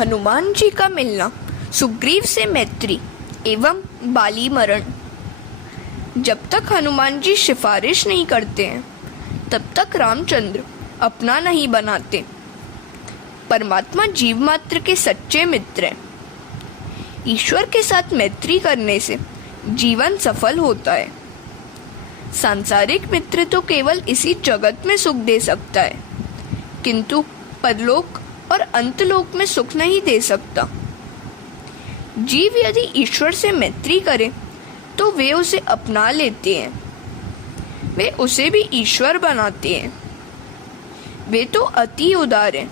हनुमान जी का मिलना, सुग्रीव से मैत्री एवं बाली मरण। जब तक हनुमान जी सिफारिश नहीं करते हैं तब तक रामचंद्र अपना नहीं बनाते। परमात्मा जीव मात्र के सच्चे मित्र हैं। ईश्वर के साथ मैत्री करने से जीवन सफल होता है। सांसारिक मित्र तो केवल इसी जगत में सुख दे सकता है, किंतु परलोक और अंतलोक में सुख नहीं दे सकता। जीव यदि ईश्वर से मैत्री करे तो वे उसे अपना लेते हैं, वे उसे भी ईश्वर बनाते हैं। वे तो अति उदार हैं।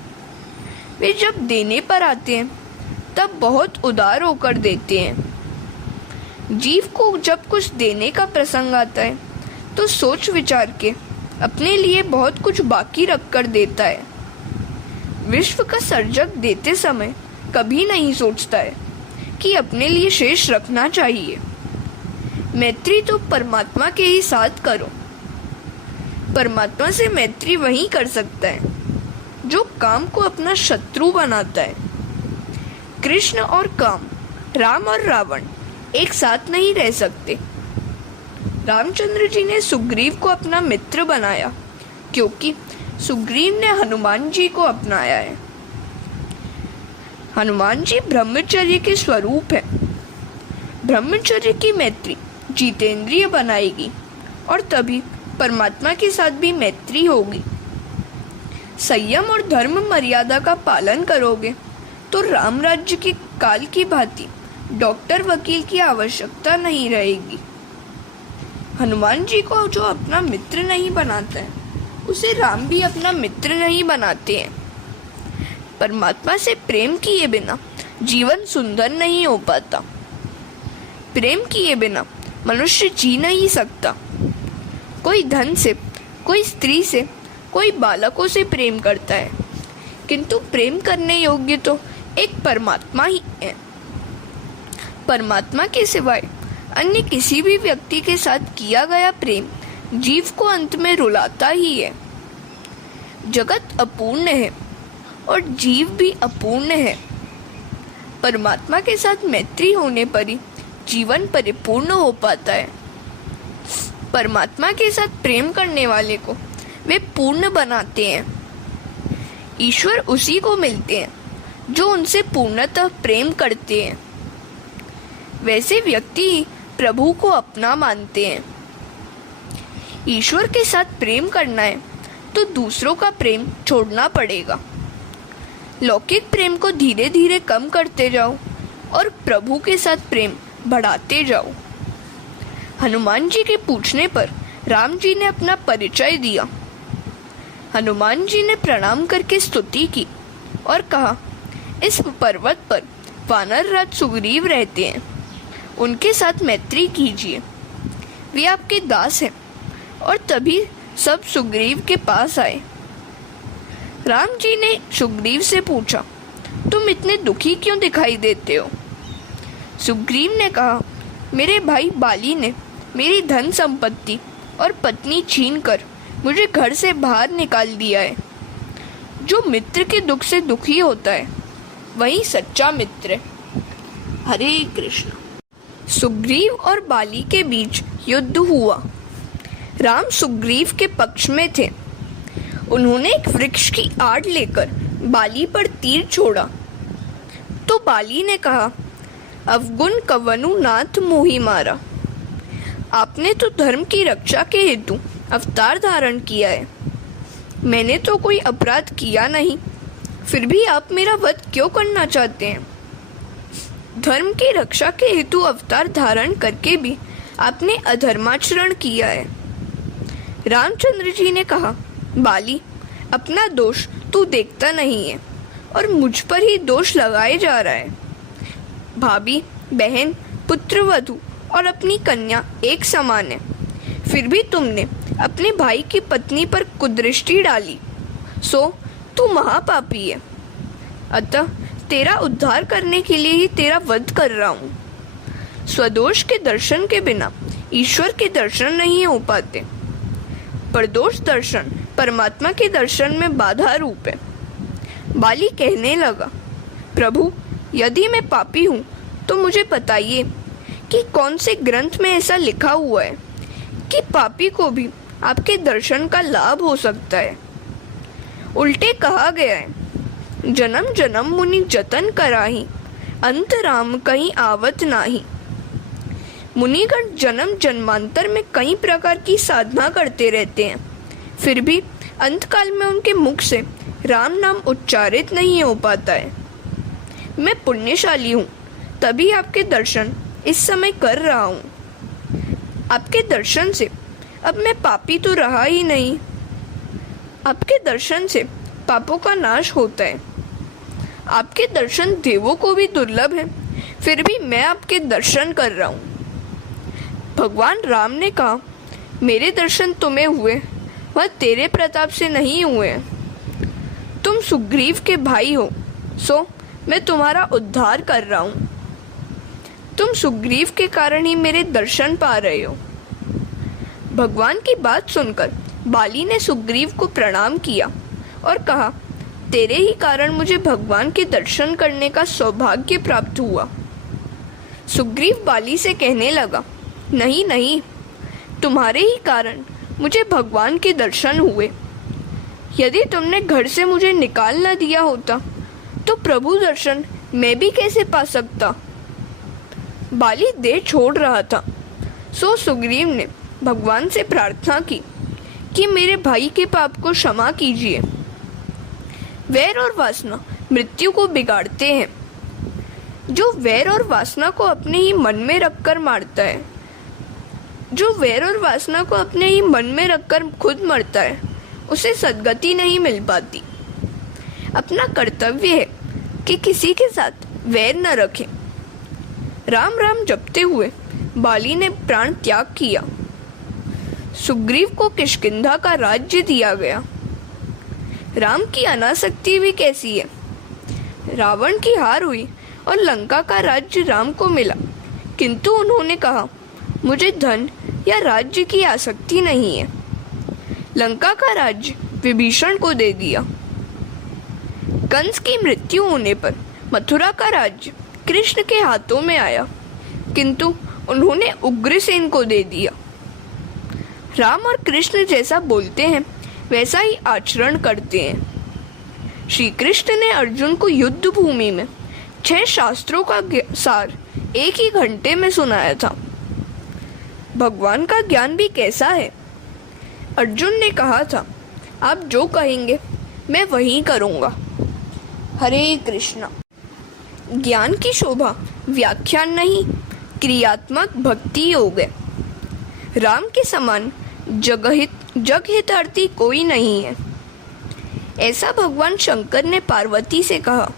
वे जब देने पर आते हैं तब बहुत उदार होकर देते हैं। जीव को जब कुछ देने का प्रसंग आता है तो सोच विचार के अपने लिए बहुत कुछ बाकी रखकर देता है। विश्व का सर्जक देते समय कभी नहीं सोचता है कि अपने लिए शेष रखना चाहिए। मैत्री तो परमात्मा के ही साथ करो। परमात्मा से मैत्री वही कर सकता है जो काम को अपना शत्रु बनाता है। कृष्ण और काम, राम और रावण एक साथ नहीं रह सकते। रामचंद्र जी ने सुग्रीव को अपना मित्र बनाया क्योंकि सुग्रीव ने हनुमान जी को अपनाया है। हनुमान जी ब्रह्मचर्य के स्वरूप है। ब्रह्मचर्य की मैत्री जितेंद्रिय बनाएगी और तभी परमात्मा के साथ भी मैत्री होगी। संयम और धर्म मर्यादा का पालन करोगे तो राम राज्य के काल की भांति डॉक्टर वकील की आवश्यकता नहीं रहेगी। हनुमान जी को जो अपना मित्र नहीं बनाता है उसे राम भी अपना मित्र नहीं बनाते हैं। परमात्मा से प्रेम किए बिना जीवन सुंदर नहीं हो पाता। प्रेम किए बिना मनुष्य जी नहीं सकता। कोई धन से, कोई स्त्री से, कोई बालकों से प्रेम करता है, किंतु प्रेम करने योग्य तो एक परमात्मा ही है। परमात्मा के सिवाय अन्य किसी भी व्यक्ति के साथ किया गया प्रेम जीव को अंत में रुलाता ही है। जगत अपूर्ण है और जीव भी अपूर्ण है। परमात्मा के साथ मैत्री होने पर ही जीवन परिपूर्ण हो पाता है। परमात्मा के साथ प्रेम करने वाले को वे पूर्ण बनाते हैं। ईश्वर उसी को मिलते हैं जो उनसे पूर्णतः प्रेम करते हैं। वैसे व्यक्ति ही प्रभु को अपना मानते हैं। ईश्वर के साथ प्रेम करना है तो दूसरों का प्रेम छोड़ना पड़ेगा। लौकिक प्रेम को धीरे धीरे कम करते जाओ और प्रभु के साथ प्रेम बढ़ाते जाओ। हनुमान जी के पूछने पर राम जी ने अपना परिचय दिया। हनुमान जी ने प्रणाम करके स्तुति की और कहा, इस पर्वत पर वानर राज सुग्रीव रहते हैं, उनके साथ मैत्री कीजिए। वे आपके दास हैं। और तभी सब सुग्रीव के पास आए। राम जी ने सुग्रीव से पूछा, तुम इतने दुखी क्यों दिखाई देते हो? सुग्रीव ने कहा, मेरे भाई बाली ने मेरी धन संपत्ति और पत्नी छीनकर मुझे घर से बाहर निकाल दिया है। जो मित्र के दुख से दुखी होता है वही सच्चा मित्र है। हरे कृष्ण। सुग्रीव और बाली के बीच युद्ध हुआ। राम सुग्रीव के पक्ष में थे। उन्होंने एक वृक्ष की आड़ लेकर बाली पर तीर छोड़ा तो बाली ने कहा, अवगुण कवनु नाथ मोहि मारा। आपने तो धर्म की रक्षा के हेतु अवतार धारण किया है। मैंने तो कोई अपराध किया नहीं, फिर भी आप मेरा वध क्यों करना चाहते हैं? धर्म की रक्षा के हेतु अवतार धारण करके भी आपने अधर्माचरण किया है। रामचंद्र जी ने कहा, बाली, अपना दोष तू देखता नहीं है और मुझ पर ही दोष लगाए जा रहा है। भाभी, बहन, पुत्रवधू और अपनी कन्या एक समान है, फिर भी तुमने अपने भाई की पत्नी पर कुदृष्टि डाली, सो तू महापापी है। अतः तेरा उद्धार करने के लिए ही तेरा वध कर रहा हूँ। स्वदोष के दर्शन के बिना ईश्वर के दर्शन नहीं हो पाते। परदोष दर्शन परमात्मा के दर्शन में बाधा रूप है। बाली कहने लगा, प्रभु, यदि मैं पापी हूँ तो मुझे बताइए कि कौन से ग्रंथ में ऐसा लिखा हुआ है कि पापी को भी आपके दर्शन का लाभ हो सकता है। उल्टे कहा गया है, जन्म जन्म मुनि जतन कराही, अंत राम कहीं आवत नाही। मुनिगण जन्म जन्मांतर में कई प्रकार की साधना करते रहते हैं, फिर भी अंतकाल में उनके मुख से राम नाम उच्चारित नहीं हो पाता है। मैं पुण्यशाली हूँ, तभी आपके दर्शन इस समय कर रहा हूँ। आपके दर्शन से अब मैं पापी तो रहा ही नहीं। आपके दर्शन से पापों का नाश होता है। आपके दर्शन देवों को भी दुर्लभ है, फिर भी मैं आपके दर्शन कर रहा हूँ। भगवान राम ने कहा, मेरे दर्शन तुम्हें हुए, वह तेरे प्रताप से नहीं हुए। तुम सुग्रीव के भाई हो, सो मैं तुम्हारा उद्धार कर रहा हूँ। तुम सुग्रीव के कारण ही मेरे दर्शन पा रहे हो। भगवान की बात सुनकर बाली ने सुग्रीव को प्रणाम किया और कहा, तेरे ही कारण मुझे भगवान के दर्शन करने का सौभाग्य प्राप्त हुआ। सुग्रीव बाली से कहने लगा, नहीं नहीं, तुम्हारे ही कारण मुझे भगवान के दर्शन हुए। यदि तुमने घर से मुझे निकाल न दिया होता तो प्रभु दर्शन मैं भी कैसे पा सकता। बाली देह छोड़ रहा था, सो सुग्रीव ने भगवान से प्रार्थना की कि मेरे भाई के पाप को क्षमा कीजिए। वैर और वासना मृत्यु को बिगाड़ते हैं। जो वैर और वासना को अपने ही मन में रखकर मारता है, जो वैर और वासना को अपने ही मन में रखकर खुद मरता है, उसे सद्गति नहीं मिल पाती। अपना कर्तव्य है कि किसी के साथ वैर न रखें। राम राम जपते हुए बाली ने प्राण त्याग किया। सुग्रीव को किष्किंधा का राज्य दिया गया। राम की अनासक्ति भी कैसी है। रावण की हार हुई और लंका का राज्य राम को मिला, किंतु उन्होंने कहा, मुझे धन या राज्य की आसक्ति नहीं है। लंका का राज्य विभीषण को दे दिया। कंस की मृत्यु होने पर मथुरा का राज्य कृष्ण के हाथों में आया, किंतु उन्होंने उग्रसेन को दे दिया। राम और कृष्ण जैसा बोलते हैं वैसा ही आचरण करते हैं। श्री कृष्ण ने अर्जुन को युद्ध भूमि में 6 शास्त्रों का सार एक ही घंटे में सुनाया था। भगवान का ज्ञान भी कैसा है। अर्जुन ने कहा था, आप जो कहेंगे मैं वही करूँगा। हरे कृष्णा। ज्ञान की शोभा व्याख्यान नहीं, क्रियात्मक भक्ति योग है। राम के समान जग हितार्थी कोई नहीं है। ऐसा भगवान शंकर ने पार्वती से कहा।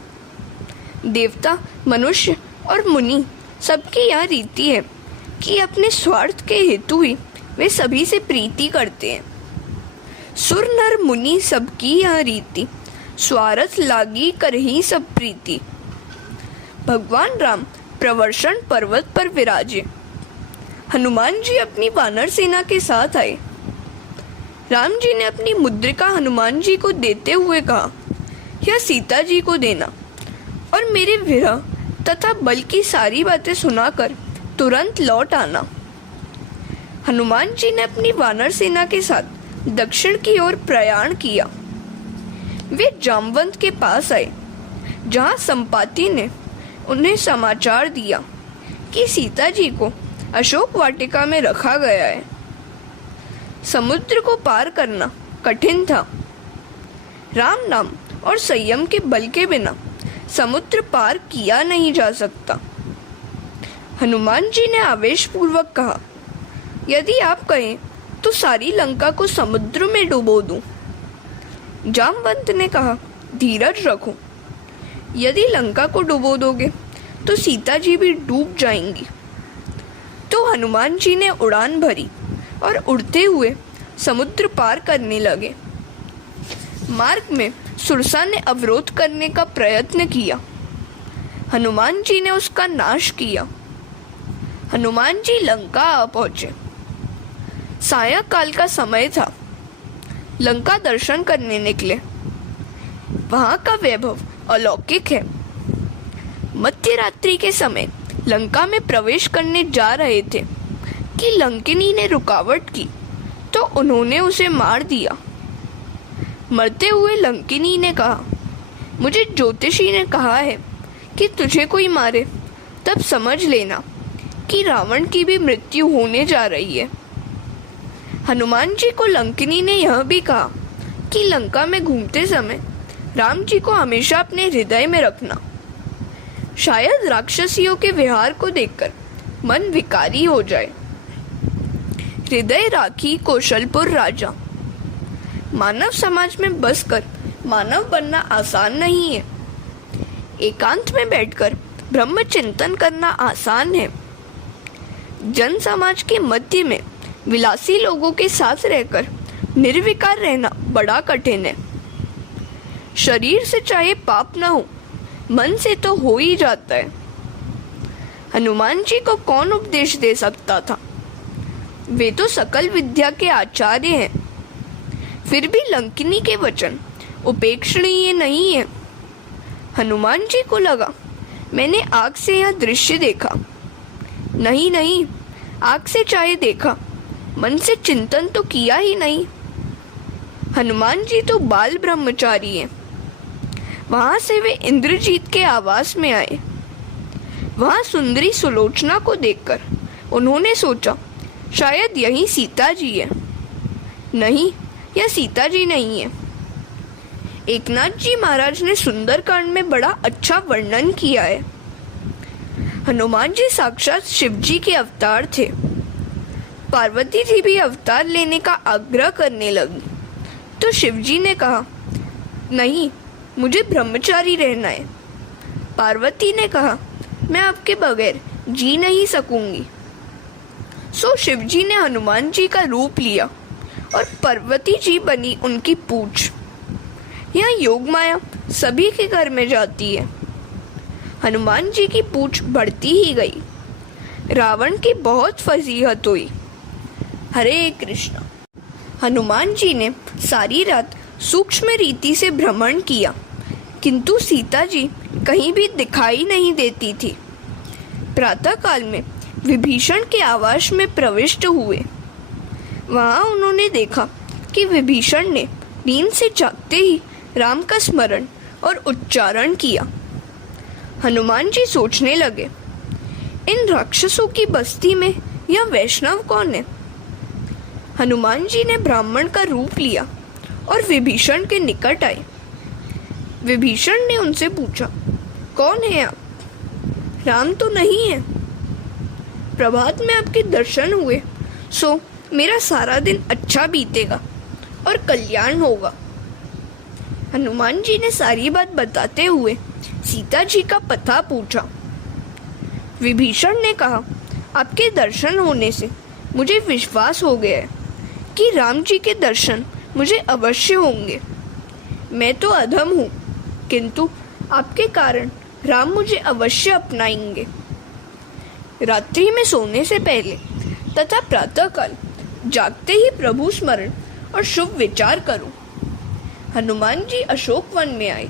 देवता, मनुष्य और मुनि सबकी यह रीति है कि अपने स्वार्थ के हेतु ही वे सभी से प्रीति करते हैं। सुर नर मुनि सबकी यह रीति, स्वार्थ लागी कर ही सब प्रीति। भगवान राम प्रवर्षण पर्वत पर विराजे। हनुमान जी अपनी वानर सेना के साथ आए। राम जी ने अपनी मुद्रिका हनुमान जी को देते हुए कहा, यह सीता जी को देना और मेरे विरह तथा बल की सारी बातें सुनाकर तुरंत लौट आना। हनुमान जी ने अपनी वानर सेना के साथ दक्षिण की ओर प्रयाण किया। वे जामवंत के पास आए, जहां संपाति ने उन्हें समाचार दिया कि सीता जी को अशोक वाटिका में रखा गया है। समुद्र को पार करना कठिन था। राम नाम और संयम के बल के बिना समुद्र पार किया नहीं जा सकता। हनुमान जी ने आवेशपूर्वक कहा, यदि आप कहें तो सारी लंका को समुद्र में डुबो दूं। जामवंत ने कहा, धीरज रखो, यदि लंका को डुबो दोगे तो सीता जी भी डूब जाएंगी। तो हनुमान जी ने उड़ान भरी और उड़ते हुए समुद्र पार करने लगे। मार्ग में सुरसा ने अवरोध करने का प्रयत्न किया। हनुमान जी ने उसका नाश किया। हनुमान जी लंका आ पहुंचे। सायंकाल का समय था। लंका दर्शन करने निकले। वहां का वैभव अलौकिक है। मध्य रात्रि के समय लंका में प्रवेश करने जा रहे थे कि लंकिनी ने रुकावट की तो उन्होंने उसे मार दिया। मरते हुए लंकिनी ने कहा, मुझे ज्योतिषी ने कहा है कि तुझे कोई मारे तब समझ लेना कि रावण की भी मृत्यु होने जा रही है। हनुमान जी को लंकिनी ने यह भी कहा कि लंका में घूमते समय राम जी को हमेशा अपने हृदय में रखना। शायद राक्षसियों के विहार को देखकर मन विकारी हो जाए। हृदय राखी कौशलपुर राजा। मानव समाज में बसकर मानव बनना आसान नहीं है। एकांत में बैठकर ब्रह्म चिंतन करना आसान है। जन समाज के मध्य में विलासी लोगों के साथ रहकर निर्विकार रहना बड़ा कठिन है। शरीर से चाहे पाप न हो, मन से तो हो ही जाता है। हनुमान जी को कौन उपदेश दे सकता था? वे तो सकल विद्या के आचार्य हैं। फिर भी लंकिनी के वचन उपेक्षणीय नहीं है। हनुमान जी को लगा, मैंने आँख से यह दृश्य देखा। नहीं नहीं, आँख से चाहे देखा, मन से चिंतन तो किया ही नहीं। हनुमान जी तो बाल ब्रह्मचारी हैं। वहां से वे इंद्रजीत के आवास में आए। वहां सुंदरी सुलोचना को देखकर उन्होंने सोचा, शायद यही सीता जी है। नहीं, यह सीता जी नहीं है। एकनाथ जी महाराज ने सुंदरकांड में बड़ा अच्छा वर्णन किया है। हनुमान जी साक्षात शिव जी के अवतार थे। पार्वती जी भी अवतार लेने का आग्रह करने लगी तो शिव जी ने कहा, नहीं, मुझे ब्रह्मचारी रहना है। पार्वती ने कहा, मैं आपके बगैर जी नहीं सकूंगी। सो शिव जी ने हनुमान जी का रूप लिया और पार्वती जी बनी उनकी पूंछ। यह योग माया सभी के घर में जाती है। हनुमान जी की पूंछ बढ़ती ही गई। रावण की बहुत फजीहत हुई। हरे कृष्णा। हनुमान जी ने सारी रात सूक्ष्म रीति से भ्रमण किया, किंतु सीता जी कहीं भी दिखाई नहीं देती थी। प्रातःकाल में विभीषण के आवास में प्रविष्ट हुए। वहां उन्होंने देखा कि विभीषण ने नींद से जागते ही राम का स्मरण और उच्चारण किया। हनुमान जी सोचने लगे, इन राक्षसों की बस्ती में यह वैष्णव कौन है? हनुमान जी ने ब्राह्मण का रूप लिया और विभीषण के निकट आए। विभीषण ने उनसे पूछा, कौन है आप? राम तो नहीं है। प्रभात में आपके दर्शन हुए, सो मेरा सारा दिन अच्छा बीतेगा और कल्याण होगा। हनुमान जी ने सारी बात बताते हुए सीता जी का पता पूछा। विभीषण ने कहा, आपके दर्शन होने से मुझे विश्वास हो गया है कि राम जी के दर्शन मुझे अवश्य होंगे। मैं तो अधम हूँ, किंतु आपके कारण राम मुझे अवश्य अपनाएंगे। रात्रि में सोने से पहले तथा प्रातःकाल जागते ही प्रभु स्मरण और शुभ विचार करो। हनुमान जी अशोक वन में आए।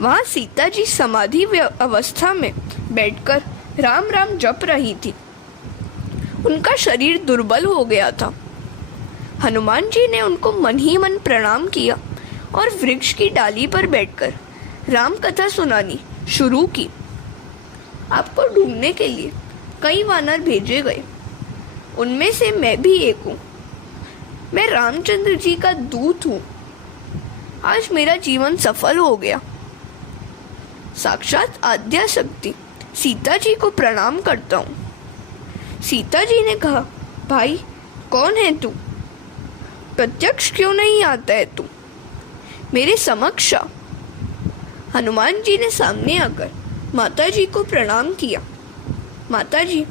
वहां सीता जी समाधि अवस्था में बैठकर राम राम जप रही थी। उनका शरीर दुर्बल हो गया था। हनुमान जी ने उनको मन ही मन प्रणाम किया और वृक्ष की डाली पर बैठकर राम कथा सुनानी शुरू की। आपको ढूंढने के लिए कई वानर भेजे गए, उनमें से मैं भी एक हूँ। मैं रामचंद्र जी का दूत हूँ। आज मेरा जीवन सफल हो गया। साक्षात आद्या शक्ति सीता जी को प्रणाम करता हूँ। सीता जी ने कहा, भाई कौन है तू? प्रत्यक्ष क्यों नहीं आता है तू? मेरे समक्ष आ। हनुमान जी ने सामने आकर माता जी को प्रणाम किया। माता जी,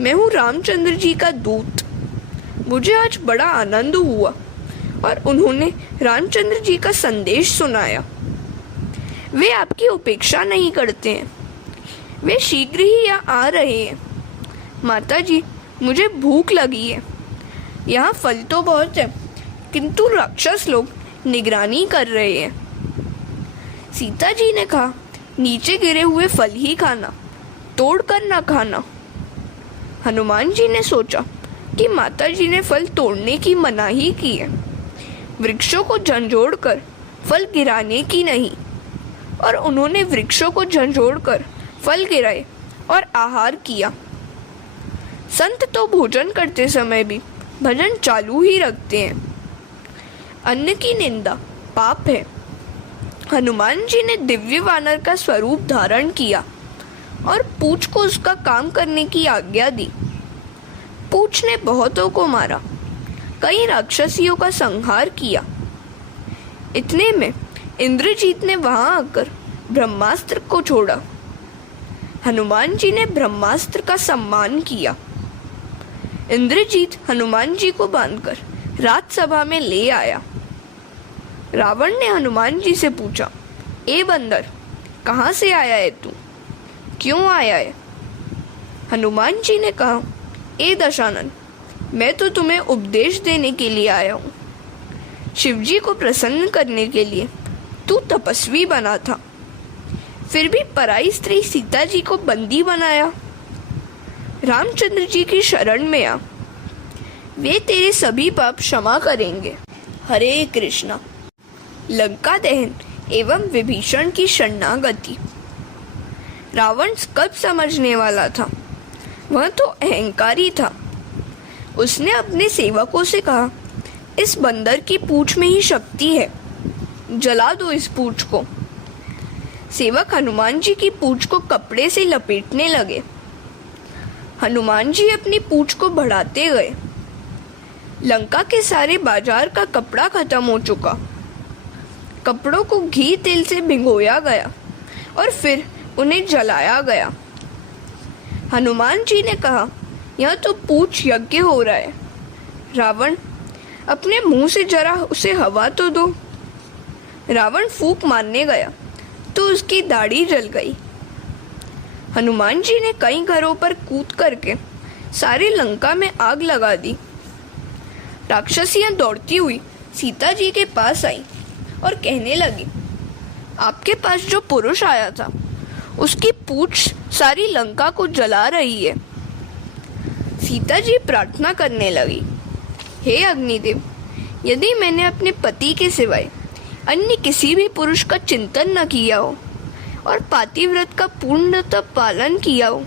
मैं हूँ रामचंद्र जी का दूत। मुझे आज बड़ा आनंद हुआ और उन्होंने रामचंद्र जी का संदेश सुनाया। वे आपकी उपेक्षा नहीं करते हैं। वे शीघ्र ही यहाँ आ रहे हैं। माता जी, मुझे भूख लगी है। यहाँ फल तो बहुत है, किंतु राक्षस लोग निगरानी कर रहे हैं। सीता जी ने कहा, नीचे गिरे हुए फल ही खाना, तोड़ कर ना खाना। हनुमान जी ने सोचा कि माता जी ने फल तोड़ने की मनाही की है, वृक्षों को झंझोड़ कर फल गिराने की नहीं। और उन्होंने वृक्षों को झंझोड़ कर फल गिराए और आहार किया। संत तो भोजन करते समय भी भजन चालू ही रखते हैं। अन्न की निंदा पाप है। हनुमान जी ने दिव्य वानर का स्वरूप धारण किया और पूछ को उसका काम करने की आज्ञा दी। पूछ ने बहुतों को मारा, कई राक्षसियों का संहार किया। इतने में इंद्रजीत ने वहां आकर ब्रह्मास्त्र को छोड़ा। हनुमान जी ने ब्रह्मास्त्र का सम्मान किया। इंद्रजीत हनुमान जी को बांधकर राजसभा में ले आया। रावण ने हनुमान जी से पूछा, ए बंदर, कहाँ से आया है तू, क्यों आया है? हनुमान जी ने कहा, ए दशानन, मैं तो तुम्हें उपदेश देने के लिए आया हूँ। शिवजी को प्रसन्न करने के लिए तू तपस्वी बना था, फिर भी पराई स्त्री सीता जी को बंदी बनाया। रामचंद्र जी की शरण में आ, वे तेरे सभी पाप क्षमा करेंगे। हरे कृष्णा। लंका दहन एवं विभीषण की शरणागति। रावण कब समझने वाला था, वह तो अहंकारी था। उसने अपने सेवकों से कहा, इस बंदर की पूंछ में ही शक्ति है, जला दो इस पूंछ को। सेवक हनुमान जी की पूंछ को कपड़े से लपेटने लगे। हनुमान जी अपनी पूंछ को बढ़ाते गए। लंका के सारे बाजार का कपड़ा खत्म हो चुका। कपड़ों को घी तेल से भिगोया गया और फिर उन्हें जलाया गया। हनुमान जी ने कहा, यह तो पूंछ यज्ञ हो रहा है। रावण, अपने मुंह से जरा उसे हवा तो दो। रावण फूंक मारने गया तो उसकी दाढ़ी जल गई। हनुमान जी ने कई घरों पर कूद करके सारी लंका में आग लगा दी। राक्षसियां दौड़ती हुई सीता जी के पास आई और कहने लगी, आपके पास जो पुरुष आया था उसकी पूंछ सारी लंका को जला रही है। सीता जी प्रार्थना करने लगी, हे अग्निदेव, यदि मैंने अपने पति के सिवाय अन्य किसी भी पुरुष का चिंतन न किया हो और पातिव्रत का पूर्णतः पालन किया हो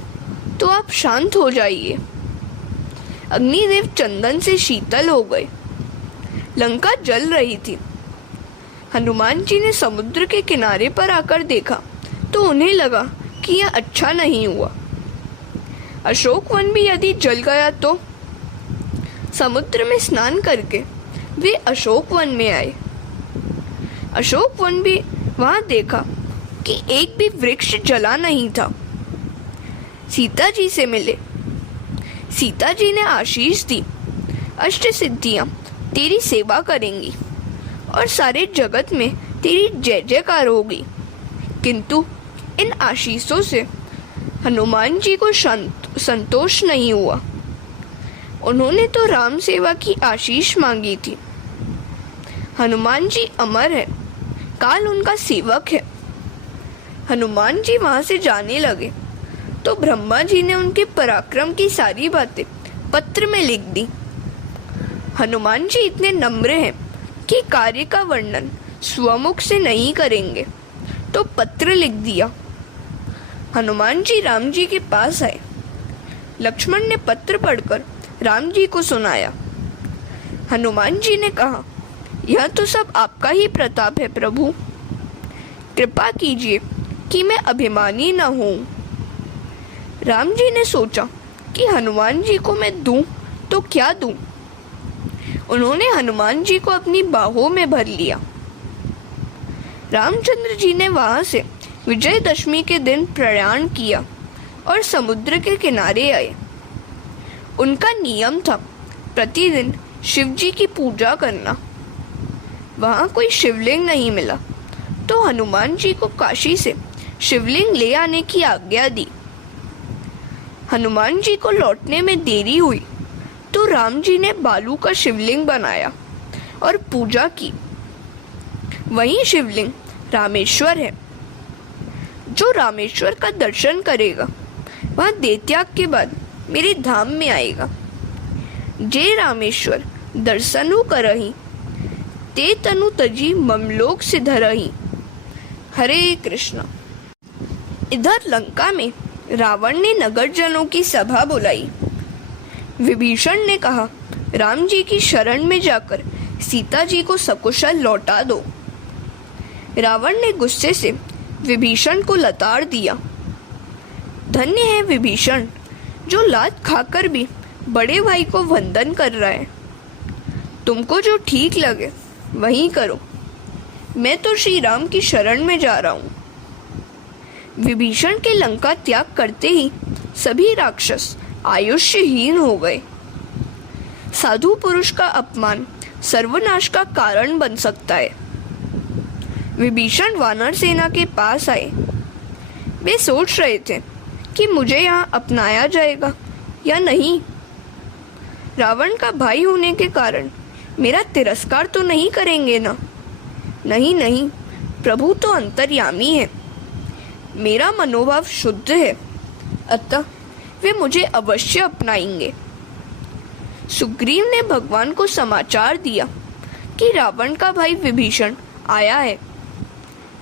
तो आप शांत हो जाइए। अग्निदेव चंदन से शीतल हो गए। लंका जल रही थी। हनुमान जी ने समुद्र के किनारे पर आकर देखा तो उन्हें लगा कि यह अच्छा नहीं हुआ। अशोक वन भी यदि जल गया तो? समुद्र में स्नान करके वे अशोक वन में आए। अशोक वन भी वहां देखा कि एक भी वृक्ष जला नहीं था। सीता जी से मिले। सीता जी ने आशीष दी, अष्ट सिद्धियां तेरी सेवा करेंगी और सारे जगत में तेरी जय जयकार होगी। किंतु इन आशीषों से हनुमान जी को संतोष नहीं हुआ। उन्होंने तो राम सेवा की आशीष मांगी थी। हनुमान जी अमर है, काल उनका सेवक है। हनुमान जी वहां से जाने लगे तो ब्रह्मा जी ने उनके पराक्रम की सारी बातें पत्र में लिख दी। हनुमान जी इतने नम्र हैं कि कार्य का वर्णन स्वमुख से नहीं करेंगे, तो पत्र लिख दिया। हनुमान जी राम जी के पास आए। लक्ष्मण ने पत्र पढ़कर राम जी को सुनाया। हनुमान जी ने कहा, यह तो सब आपका ही प्रताप है प्रभु, कृपा कीजिए कि मैं अभिमानी न हूँ। राम जी ने सोचा कि हनुमान जी को मैं दूं तो क्या दूं। उन्होंने हनुमान जी को अपनी बाहों में भर लिया। रामचंद्र जी ने वहां से विजयदशमी के दिन प्रयाण किया और समुद्र के किनारे आए। उनका नियम था प्रतिदिन शिव जी की पूजा करना। वहां कोई शिवलिंग नहीं मिला तो हनुमान जी को काशी से शिवलिंग ले आने की आज्ञा दी। हनुमान जी को लौटने में देरी हुई तो राम जी ने बालू का शिवलिंग बनाया और पूजा की। वही शिवलिंग रामेश्वर है। जो रामेश्वर का दर्शन करेगा वह देहत्याग के बाद मेरे धाम में आएगा। जे रामेश्वर दर्शनु करही ते तनु तजी ममलोक से धरही। हरे कृष्ण। इधर लंका में रावण ने नगरजनों की सभा बुलाई। विभीषण ने कहा, राम जी की शरण में जाकर सीता जी को सकुशल लौटा दो। रावण ने गुस्से से विभीषण को लताड़ दिया। धन्य है विभीषण, जो लात खाकर भी बड़े भाई को वंदन कर रहा है। तुमको जो ठीक लगे वही करो, मैं तो श्री राम की शरण में जा रहा हूँ। विभीषण के लंका त्याग करते ही सभी राक्षस आयुष्यहीन हो गए। साधु पुरुष का अपमान सर्वनाश का कारण बन सकता है। विभीषण वानर सेना के पास आए। वे सोच रहे थे कि मुझे यहाँ अपनाया जाएगा या नहीं। रावण का भाई होने के कारण मेरा तिरस्कार तो नहीं करेंगे ना? नहीं नहीं, प्रभु तो अंतर्यामी है, मेरा मनोभाव शुद्ध है, अतः वे मुझे अवश्य अपनाएंगे। सुग्रीव ने भगवान को समाचार दिया कि रावण का भाई विभीषण आया है।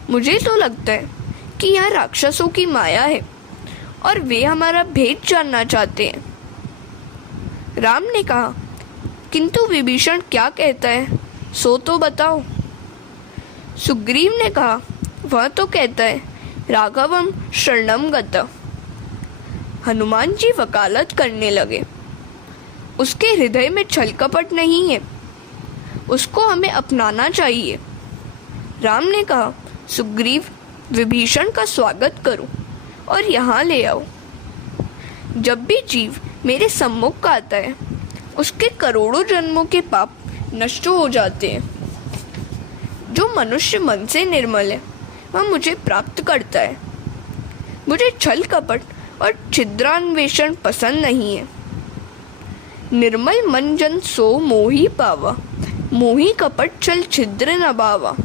मुझे तो लगता है कि यह राक्षसों की माया है और वे हमारा भेद जानना चाहते हैं। राम ने कहा, किंतु विभीषण क्या कहता है सो तो बताओ। सुग्रीव ने कहा, वह तो कहता है राघवम शरणम गता। हनुमान जी वकालत करने लगे। उसके हृदय में छल कपट नहीं है, उसको हमें अपनाना चाहिए। राम ने कहा, सुग्रीव, विभीषण का स्वागत करो और यहाँ ले आओ। जब भी जीव मेरे सम्मुख आता है उसके करोड़ों जन्मों के पाप नष्ट हो जाते हैं। जो मनुष्य मन से निर्मल है वह मुझे प्राप्त करता है। मुझे छल कपट और छिद्रान्वेषण पसंद नहीं है। निर्मल मन जन सो मोही पावा, मोही कपट छल छिद्र न बावा।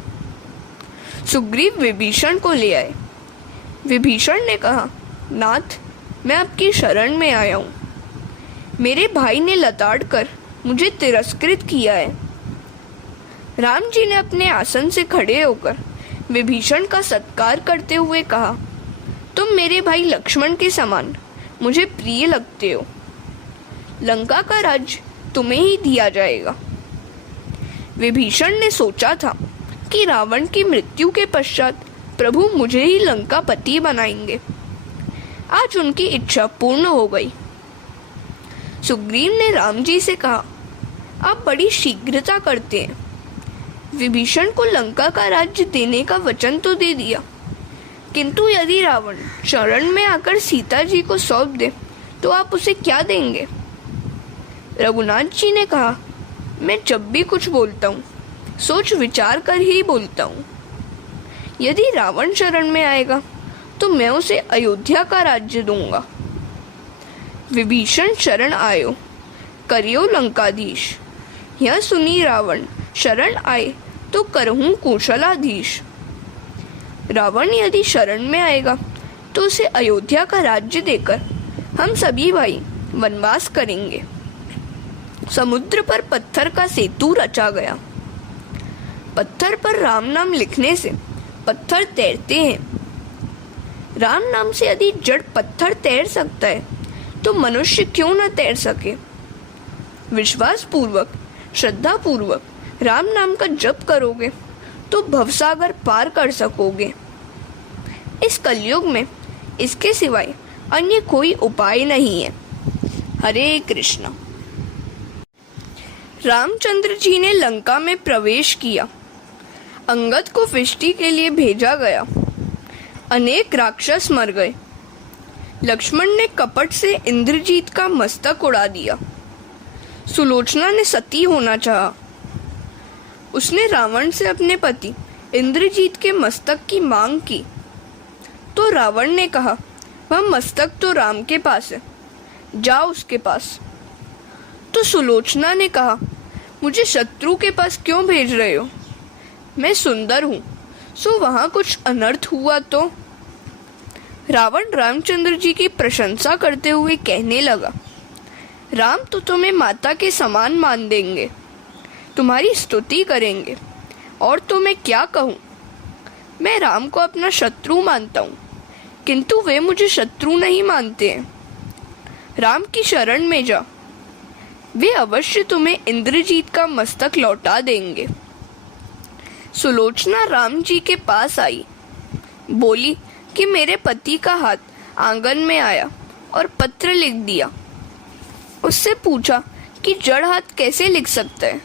सुग्रीव विभीषण को ले आए। विभीषण ने कहा, नाथ, मैं आपकी शरण में आया हूँ। मेरे भाई ने लताड़ कर मुझे तिरस्कृत किया है। राम जी ने अपने आसन से खड़े होकर विभीषण का सत्कार करते हुए कहा, तुम मेरे भाई लक्ष्मण के समान मुझे प्रिय लगते हो। लंका का राज्य तुम्हें ही दिया जाएगा। विभीषण ने सोचा था कि रावण की मृत्यु के पश्चात प्रभु मुझे ही लंकापति बनाएंगे। आज उनकी इच्छा पूर्ण हो गई। सुग्रीव ने राम जी से कहा, आप बड़ी शीघ्रता करते हैं। विभीषण को लंका का राज्य देने का वचन तो दे दिया, किंतु यदि रावण शरण में आकर सीता जी को सौंप दे तो आप उसे क्या देंगे? रघुनाथ जी ने कहा, मैं जब भी कुछ बोलता हूँ सोच विचार कर ही बोलता हूँ। यदि रावण शरण में आएगा तो मैं उसे अयोध्या का राज्य दूंगा। विभीषण शरण आयो, करियो लंकाधीश। यह सुनी रावण शरण आए तो करहूं कौशलाधीश। रावण यदि शरण में आएगा तो उसे अयोध्या का राज्य देकर हम सभी भाई वनवास करेंगे। समुद्र पर पत्थर का सेतु रचा गया। पत्थर पर राम नाम लिखने से पत्थर तैरते हैं। राम नाम से यदि जड़ पत्थर तैर सकता है तो मनुष्य क्यों न तैर सके? विश्वास पूर्वक, श्रद्धा पूर्वक राम नाम का जप करोगे तो भवसागर पार कर सकोगे। इस कलयुग में इसके सिवाय अन्य कोई उपाय नहीं है। हरे कृष्ण। रामचंद्र जी ने लंका में प्रवेश किया। अंगद को फिष्टी के लिए भेजा गया। अनेक राक्षस मर गए। लक्ष्मण ने कपट से इंद्रजीत का मस्तक उड़ा दिया। सुलोचना ने सती होना चाहा। उसने रावण से अपने पति इंद्रजीत के मस्तक की मांग की तो रावण ने कहा, वह मस्तक तो राम के पास है, जाओ उसके पास। तो सुलोचना ने कहा, मुझे शत्रु के पास क्यों भेज रहे हो? मैं सुंदर हूँ, सो वहाँ कुछ अनर्थ हुआ तो? रावण रामचंद्र जी की प्रशंसा करते हुए कहने लगा, राम तो तुम्हें माता के समान मान देंगे, तुम्हारी स्तुति करेंगे, और तो मैं क्या कहूँ। मैं राम को अपना शत्रु मानता हूँ, किंतु वे मुझे शत्रु नहीं मानते हैं। राम की शरण में जा, वे अवश्य तुम्हें इंद्रजीत का मस्तक लौटा देंगे। सुलोचना राम जी के पास आई, बोली कि मेरे पति का हाथ आंगन में आया और पत्र लिख दिया। उससे पूछा कि जड़ हाथ कैसे लिख सकता है।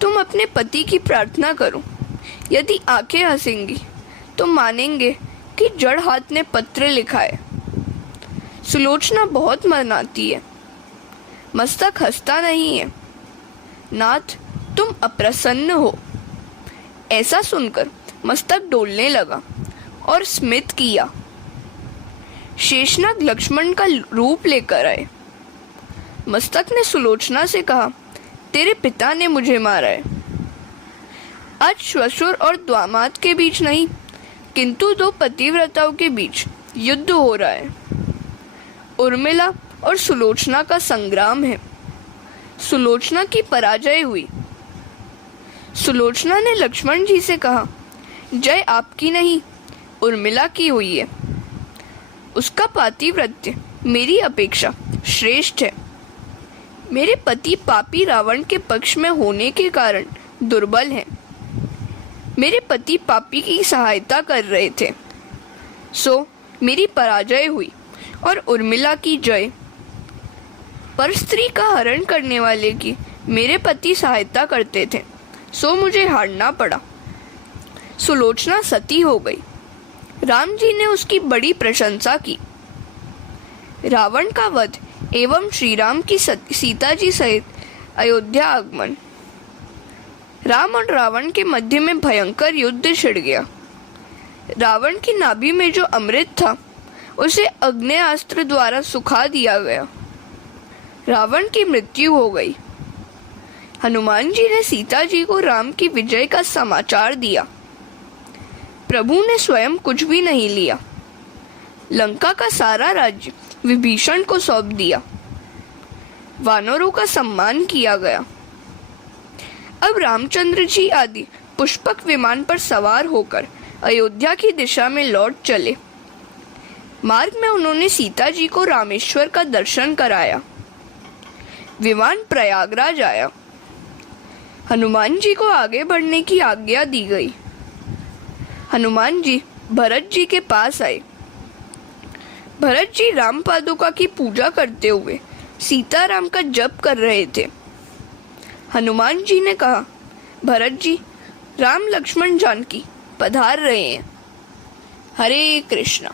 तुम अपने पति की प्रार्थना करो, यदि आंखें हंसेंगी तो मानेंगे कि जड़ हाथ ने पत्र लिखा है। सुलोचना बहुत मनाती है, मस्तक हंसता नहीं है। नाथ, तुम अप्रसन्न हो। ऐसा सुनकर मस्तक डोलने लगा और स्मित किया। शेषनाग लक्ष्मण का रूप लेकर आए। मस्तक ने सुलोचना से कहा, तेरे पिता ने मुझे मारा है। आज श्वशुर और दामाद के बीच नहीं, किंतु दो पतिव्रताओं के बीच युद्ध हो रहा है। उर्मिला और सुलोचना का संग्राम है। सुलोचना की पराजय हुई। सुलोचना ने लक्ष्मण जी से कहा, जय आपकी नहीं, उर्मिला की हुई है। उसका पातिव्रत्य मेरी अपेक्षा श्रेष्ठ है। मेरे पति पापी रावण के पक्ष में होने के कारण दुर्बल हैं। मेरे पति पापी की सहायता कर रहे थे, सो मेरी पराजय हुई और उर्मिला की जय। पर स्त्री का हरण करने वाले की मेरे पति सहायता करते थे, सो मुझे हारना पड़ा। सुलोचना सती हो गई। राम जी ने उसकी बड़ी प्रशंसा की। रावण का वध एवं श्री राम की सीता जी सहित अयोध्या आगमन। राम और रावण के मध्य में भयंकर युद्ध छिड़ गया। रावण की नाभि में जो अमृत था उसे अग्नेयास्त्र द्वारा सुखा दिया गया। रावण की मृत्यु हो गई। हनुमान जी ने सीता जी को राम की विजय का समाचार दिया। प्रभु ने स्वयं कुछ भी नहीं लिया। लंका का सारा राज्य विभीषण को सौंप दिया। वानरों का सम्मान किया गया। अब रामचंद्र जी आदि पुष्पक विमान पर सवार होकर अयोध्या की दिशा में लौट चले। मार्ग में उन्होंने सीता जी को रामेश्वर का दर्शन कराया। विमान प्रयागराज आया। हनुमान जी को आगे बढ़ने की आज्ञा दी गई। हनुमान जी भरत जी के पास आए। भरत जी राम पादुका की पूजा करते हुए सीताराम का जप कर रहे थे। हनुमान जी ने कहा, भरत जी, राम लक्ष्मण जानकी पधार रहे हैं। हरे कृष्णा।